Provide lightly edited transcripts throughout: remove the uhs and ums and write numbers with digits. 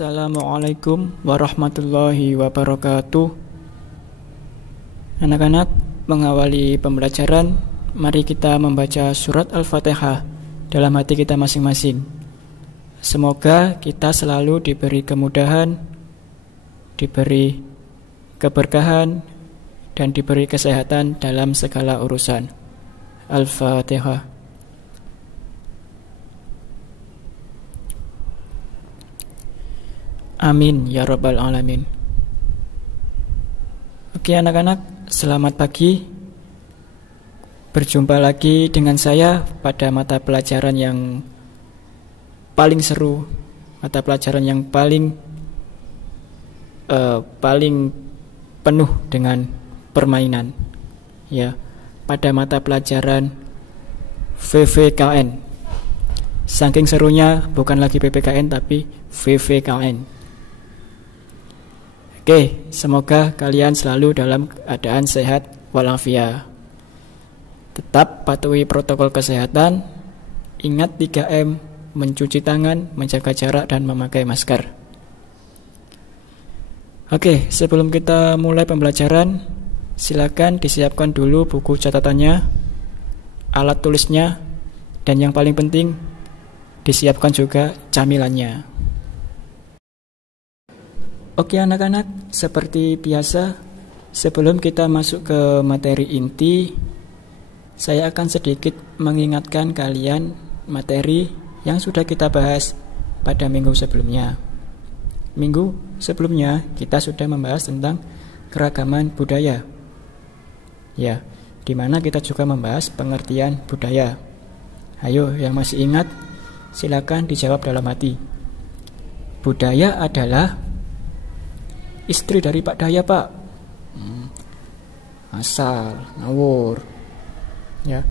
Assalamualaikum warahmatullahi wabarakatuh. Anak-anak, mengawali pembelajaran, mari kita membaca surat Al-Fatihah dalam hati kita masing-masing. Semoga kita selalu diberi kemudahan, diberi keberkahan, dan diberi kesehatan dalam segala urusan. Al-Fatihah. Amin ya rabbal alamin. Oke anak-anak, selamat pagi. Berjumpa lagi dengan saya pada mata pelajaran yang paling seru, mata pelajaran yang paling penuh dengan permainan. Ya, pada mata pelajaran VVKN. Saking serunya bukan lagi PPKN tapi VVKN. Oke, semoga kalian selalu dalam keadaan sehat walafiat. Tetap patuhi protokol kesehatan. Ingat 3M, mencuci tangan, menjaga jarak, dan memakai masker. Oke, sebelum kita mulai pembelajaran, silakan disiapkan dulu buku catatannya, alat tulisnya, dan yang paling penting, disiapkan juga camilannya. Oke anak-anak, seperti biasa, sebelum kita masuk ke materi inti, saya akan sedikit mengingatkan kalian materi yang sudah kita bahas pada minggu sebelumnya. Minggu sebelumnya kita sudah membahas tentang keragaman budaya. Ya, di mana kita juga membahas pengertian budaya. Ayo, yang masih ingat, silakan dijawab dalam hati. Budaya adalah istri dari Pak Daya, Pak. Asal ngawur. Ya.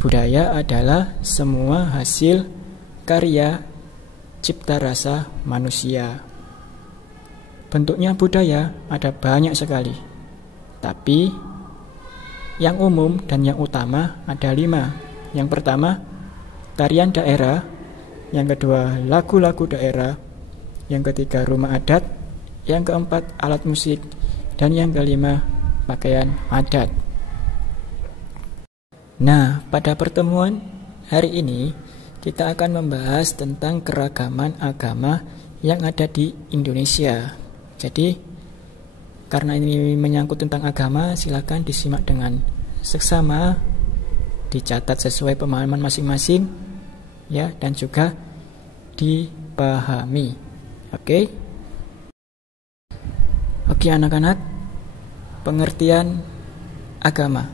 Budaya adalah semua hasil karya cipta rasa manusia. Bentuknya budaya ada banyak sekali. Tapi yang umum dan yang utama ada 5. Yang pertama, tarian daerah. Yang kedua, lagu-lagu daerah. Yang ketiga, rumah adat. Yang keempat, alat musik. Dan yang kelima, pakaian adat. Nah, pada pertemuan hari ini kita akan membahas tentang keragaman agama yang ada di Indonesia. Jadi, karena ini menyangkut tentang agama, silakan disimak dengan seksama, dicatat sesuai pemahaman masing-masing, ya, dan juga dipahami. Oke? Oke anak-anak, pengertian agama.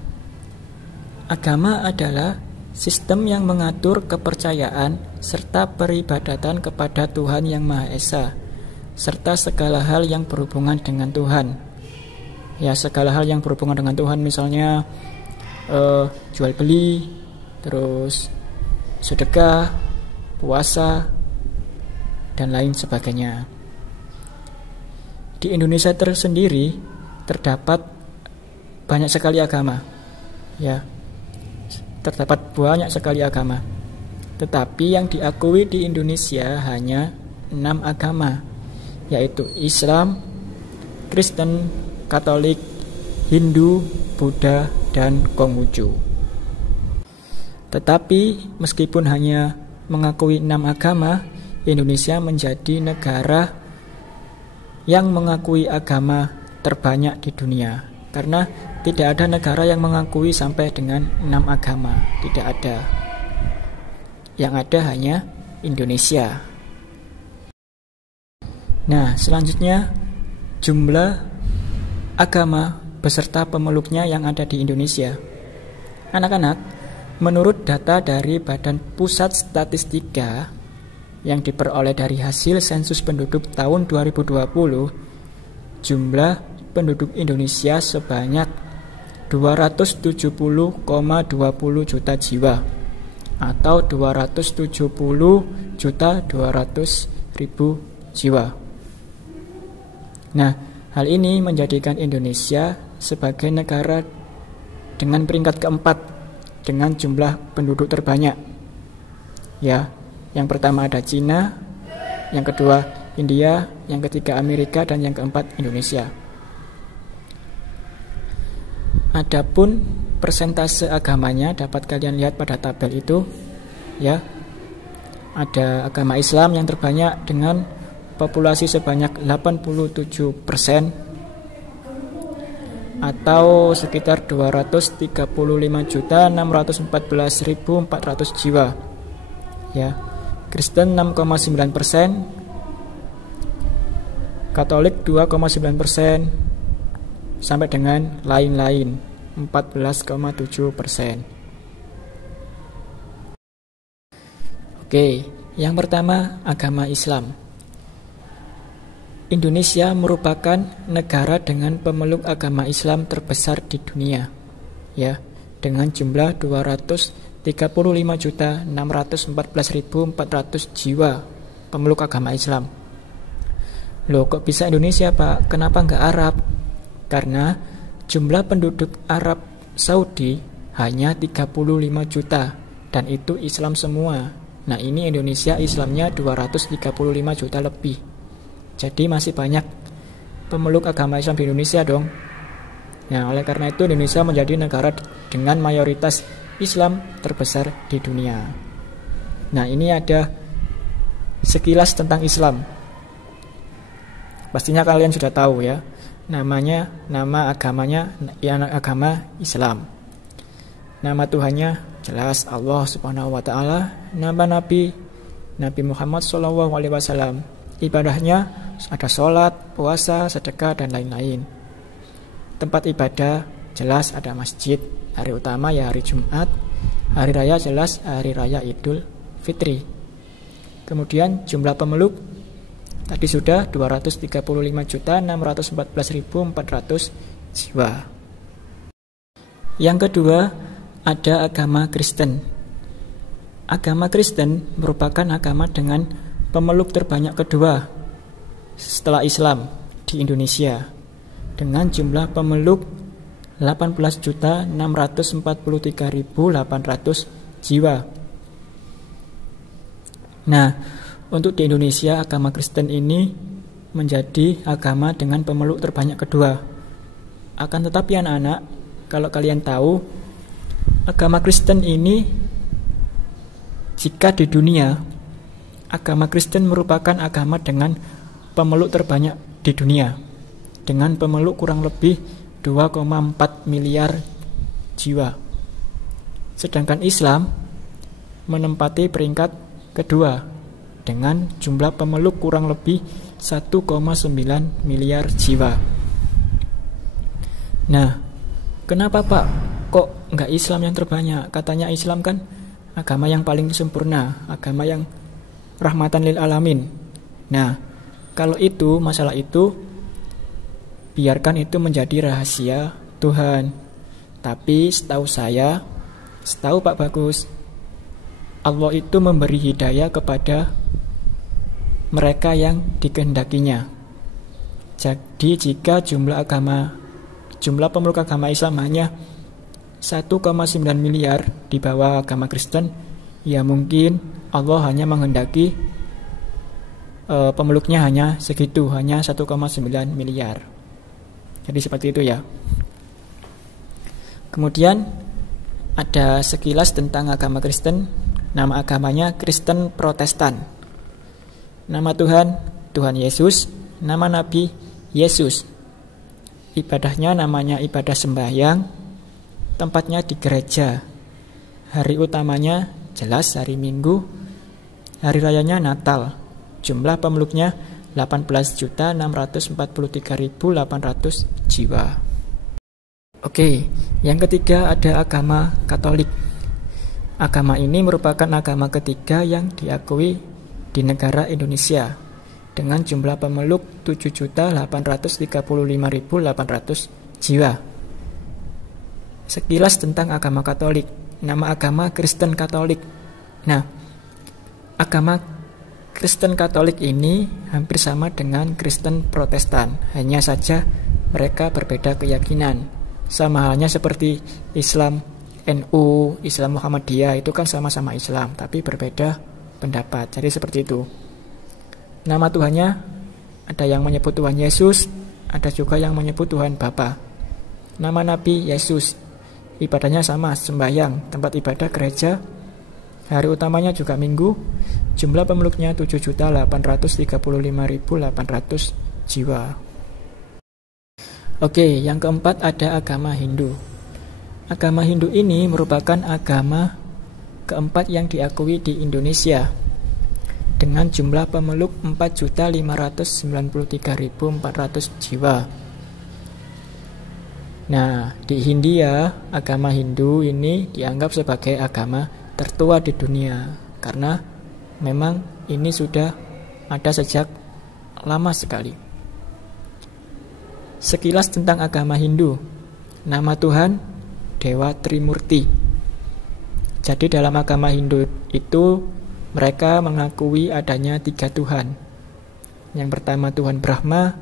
Agama adalah sistem yang mengatur kepercayaan serta peribadatan kepada Tuhan Yang Maha Esa, serta segala hal yang berhubungan dengan Tuhan. Ya, segala hal yang berhubungan dengan Tuhan, misalnya jual beli, terus sedekah, puasa, dan lain sebagainya. Di Indonesia tersendiri terdapat banyak sekali agama. Ya. Terdapat banyak sekali agama. Tetapi yang diakui di Indonesia hanya 6 agama, yaitu Islam, Kristen, Katolik, Hindu, Buddha, dan Konghucu. Tetapi meskipun hanya mengakui 6 agama, Indonesia menjadi negara yang mengakui agama terbanyak di dunia. Karena tidak ada negara yang mengakui sampai dengan 6 agama. Tidak ada. Yang ada hanya Indonesia. Nah, selanjutnya jumlah agama beserta pemeluknya yang ada di Indonesia. Anak-anak, menurut data dari Badan Pusat Statistika yang diperoleh dari hasil sensus penduduk tahun 2020, jumlah penduduk Indonesia sebanyak 270,20 juta jiwa atau 270.200.000 jiwa. Nah, hal ini menjadikan Indonesia sebagai negara dengan peringkat keempat dengan jumlah penduduk terbanyak. Ya, yang pertama ada Cina, yang kedua India, yang ketiga Amerika, dan yang keempat Indonesia. Adapun persentase agamanya dapat kalian lihat pada tabel itu, ya. Ada agama Islam yang terbanyak dengan populasi sebanyak 87%, atau sekitar 235.614.400 jiwa. Ya. Kristen 6,9%, Katolik 2,9%, sampai dengan lain-lain 14,7%. Oke, yang pertama agama Islam. Indonesia merupakan negara dengan pemeluk agama Islam terbesar di dunia, ya, dengan jumlah 235.614.400 jiwa pemeluk agama Islam. Loh, kok bisa Indonesia, Pak? Kenapa nggak Arab? Karena jumlah penduduk Arab Saudi hanya 35 juta, dan itu Islam semua. Nah, ini Indonesia Islamnya 235 juta lebih. Jadi masih banyak pemeluk agama Islam di Indonesia dong. Nah, oleh karena itu Indonesia menjadi negara dengan mayoritas Islam terbesar di dunia. Nah, ini ada sekilas tentang Islam. Pastinya kalian sudah tahu ya. Nama agamanya ya agama Islam. Nama Tuhannya jelas Allah Subhanahu wa taala. Nama Nabi Muhammad SAW. Ibadahnya ada sholat, puasa, sedekah, dan lain-lain. Tempat ibadah jelas ada masjid. Hari utama ya hari Jumat. Hari raya jelas hari raya Idul Fitri. Kemudian jumlah pemeluk tadi sudah 235.614.400 jiwa. Yang kedua, ada agama Kristen. Agama Kristen merupakan agama dengan pemeluk terbanyak kedua setelah Islam di Indonesia, dengan jumlah pemeluk 18.643.800 jiwa. Nah, untuk di Indonesia agama Kristen ini menjadi agama dengan pemeluk terbanyak kedua. Akan tetapi anak-anak, kalau kalian tahu, agama Kristen ini jika di dunia, agama Kristen merupakan agama dengan pemeluk terbanyak di dunia, dengan pemeluk kurang lebih 2,4 miliar jiwa. Sedangkan Islam menempati peringkat kedua dengan jumlah pemeluk kurang lebih 1,9 miliar jiwa. Nah, kenapa Pak? Kok nggak Islam yang terbanyak? Katanya Islam kan agama yang paling sempurna, agama yang rahmatan lil alamin. Nah, kalau itu, masalah itu, biarkan itu menjadi rahasia Tuhan. Tapi setahu saya, setahu Pak Bagus, Allah itu memberi hidayah kepada mereka yang dikehendakinya. Jadi jika jumlah pemeluk agama Islam hanya 1,9 miliar di bawah agama Kristen, ya mungkin Allah hanya menghendaki pemeluknya hanya segitu, hanya 1,9 miliar. Jadi seperti itu ya. Kemudian ada sekilas tentang agama Kristen. Nama agamanya Kristen Protestan. Nama Tuhan Yesus. Nama Nabi Yesus. Ibadahnya namanya ibadah sembahyang. Tempatnya di gereja. Hari utamanya jelas hari Minggu. Hari rayanya Natal. Jumlah pemeluknya 18.643.800 jiwa. Oke, yang ketiga ada agama Katolik. Agama ini merupakan agama ketiga yang diakui di negara Indonesia dengan jumlah pemeluk 7.835.800 jiwa. Sekilas tentang agama Katolik. Nama agama Kristen Katolik. Nah, agama Kristen Katolik ini hampir sama dengan Kristen Protestan, hanya saja mereka berbeda keyakinan. Sama halnya seperti Islam NU, Islam Muhammadiyah, itu kan sama-sama Islam, tapi berbeda pendapat. Jadi seperti itu. Nama Tuhannya ada yang menyebut Tuhan Yesus, ada juga yang menyebut Tuhan Bapa. Nama Nabi Yesus, ibadahnya sama, sembahyang, tempat ibadah gereja, hari utamanya juga Minggu, jumlah pemeluknya 7.835.800 jiwa. Oke, yang keempat ada agama Hindu. Agama Hindu ini merupakan agama keempat yang diakui di Indonesia dengan jumlah pemeluk 4.593.400 jiwa. Nah, di Hindia, agama Hindu ini dianggap sebagai agama tertua di dunia karena memang ini sudah ada sejak lama sekali. Sekilas tentang agama Hindu. Nama Tuhan Dewa Trimurti. Jadi dalam agama Hindu itu mereka mengakui adanya 3 Tuhan. Yang pertama Tuhan Brahma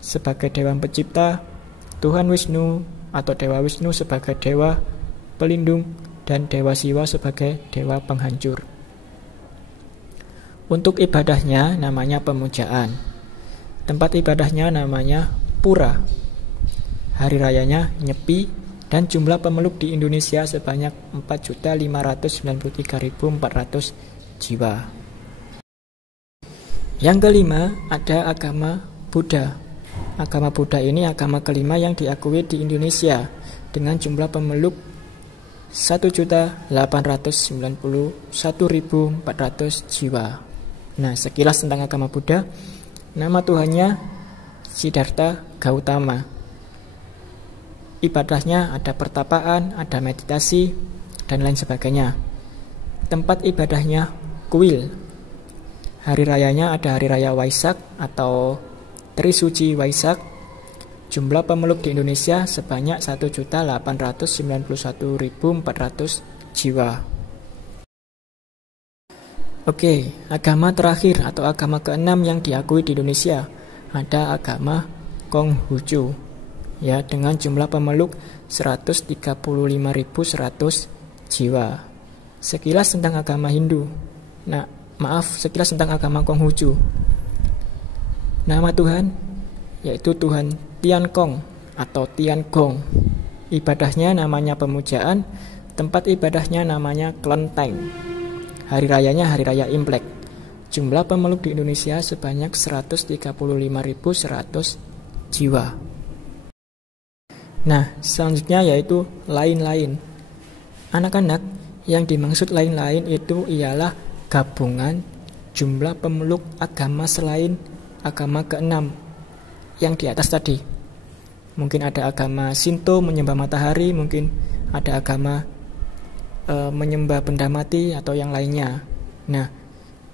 sebagai Dewa Pencipta, Tuhan Wisnu atau Dewa Wisnu sebagai Dewa Pelindung, dan Dewa Siwa sebagai Dewa Penghancur. Untuk ibadahnya namanya pemujaan. Tempat ibadahnya namanya Pura. Hari rayanya Nyepi, dan jumlah pemeluk di Indonesia sebanyak 4.593.400 jiwa. Yang kelima ada agama Buddha. Agama Buddha ini agama kelima yang diakui di Indonesia dengan jumlah pemeluk 1.891.400 jiwa. Nah, sekilas tentang agama Buddha. Nama Tuhannya Siddhartha Gautama. Ibadahnya ada pertapaan, ada meditasi, dan lain sebagainya. Tempat ibadahnya kuil. Hari rayanya ada hari raya Waisak atau Trisuci Waisak. Jumlah pemeluk di Indonesia sebanyak 1.891.400 jiwa. Oke, agama terakhir atau agama keenam yang diakui di Indonesia ada agama Konghucu, ya, dengan jumlah pemeluk 135.100 jiwa. Sekilas tentang agama Hindu. Sekilas tentang agama Konghucu. Nama Tuhan yaitu Tuhan Tiankong atau Tiangong. Ibadahnya namanya pemujaan, tempat ibadahnya namanya Kelenteng. Hari rayanya hari raya Imlek. Jumlah pemeluk di Indonesia sebanyak 135.100 jiwa. Nah, selanjutnya yaitu lain-lain. Anak-anak, yang dimaksud lain-lain itu ialah gabungan jumlah pemeluk agama selain agama keenam yang di atas tadi. Mungkin ada agama Shinto menyembah matahari, mungkin ada agama menyembah benda mati atau yang lainnya. Nah,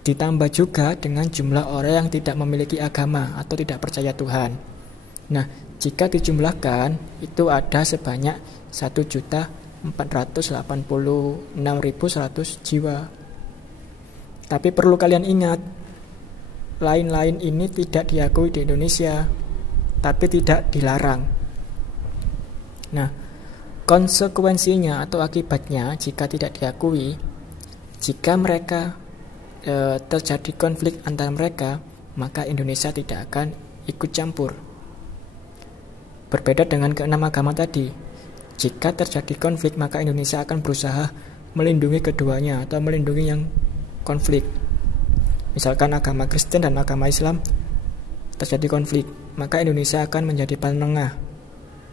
ditambah juga dengan jumlah orang yang tidak memiliki agama atau tidak percaya Tuhan. Nah, jika dijumlahkan itu ada sebanyak 1.486.100 jiwa. Tapi perlu kalian ingat, lain-lain ini tidak diakui di Indonesia, tapi tidak dilarang. Nah, konsekuensinya atau akibatnya jika tidak diakui, jika mereka terjadi konflik antara mereka, maka Indonesia tidak akan ikut campur. Berbeda dengan keenam agama tadi, jika terjadi konflik maka Indonesia akan berusaha melindungi keduanya atau melindungi yang konflik. Misalkan agama Kristen dan agama Islam terjadi konflik, maka Indonesia akan menjadi penengah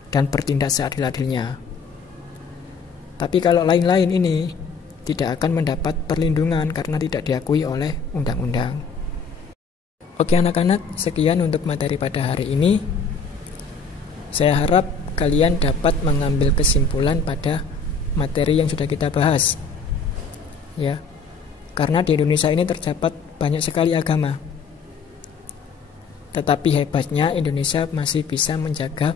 dan bertindak seadil-adilnya. Tapi kalau lain-lain ini tidak akan mendapat perlindungan karena tidak diakui oleh undang-undang. Oke anak-anak, sekian untuk materi pada hari ini. Saya harap kalian dapat mengambil kesimpulan pada materi yang sudah kita bahas. Ya. Karena di Indonesia ini terdapat banyak sekali agama. Tetapi hebatnya Indonesia masih bisa menjaga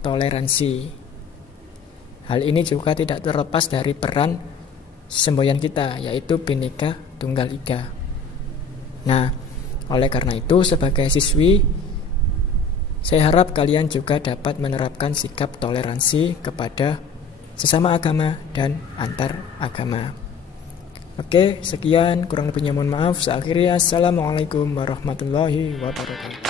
toleransi. Hal ini juga tidak terlepas dari peran semboyan kita, yaitu Bhinneka Tunggal Ika. Nah, oleh karena itu sebagai siswi, saya harap kalian juga dapat menerapkan sikap toleransi kepada sesama agama dan antar agama. Oke, sekian, kurang lebihnya mohon maaf. Saya akhiri, assalamualaikum warahmatullahi wabarakatuh.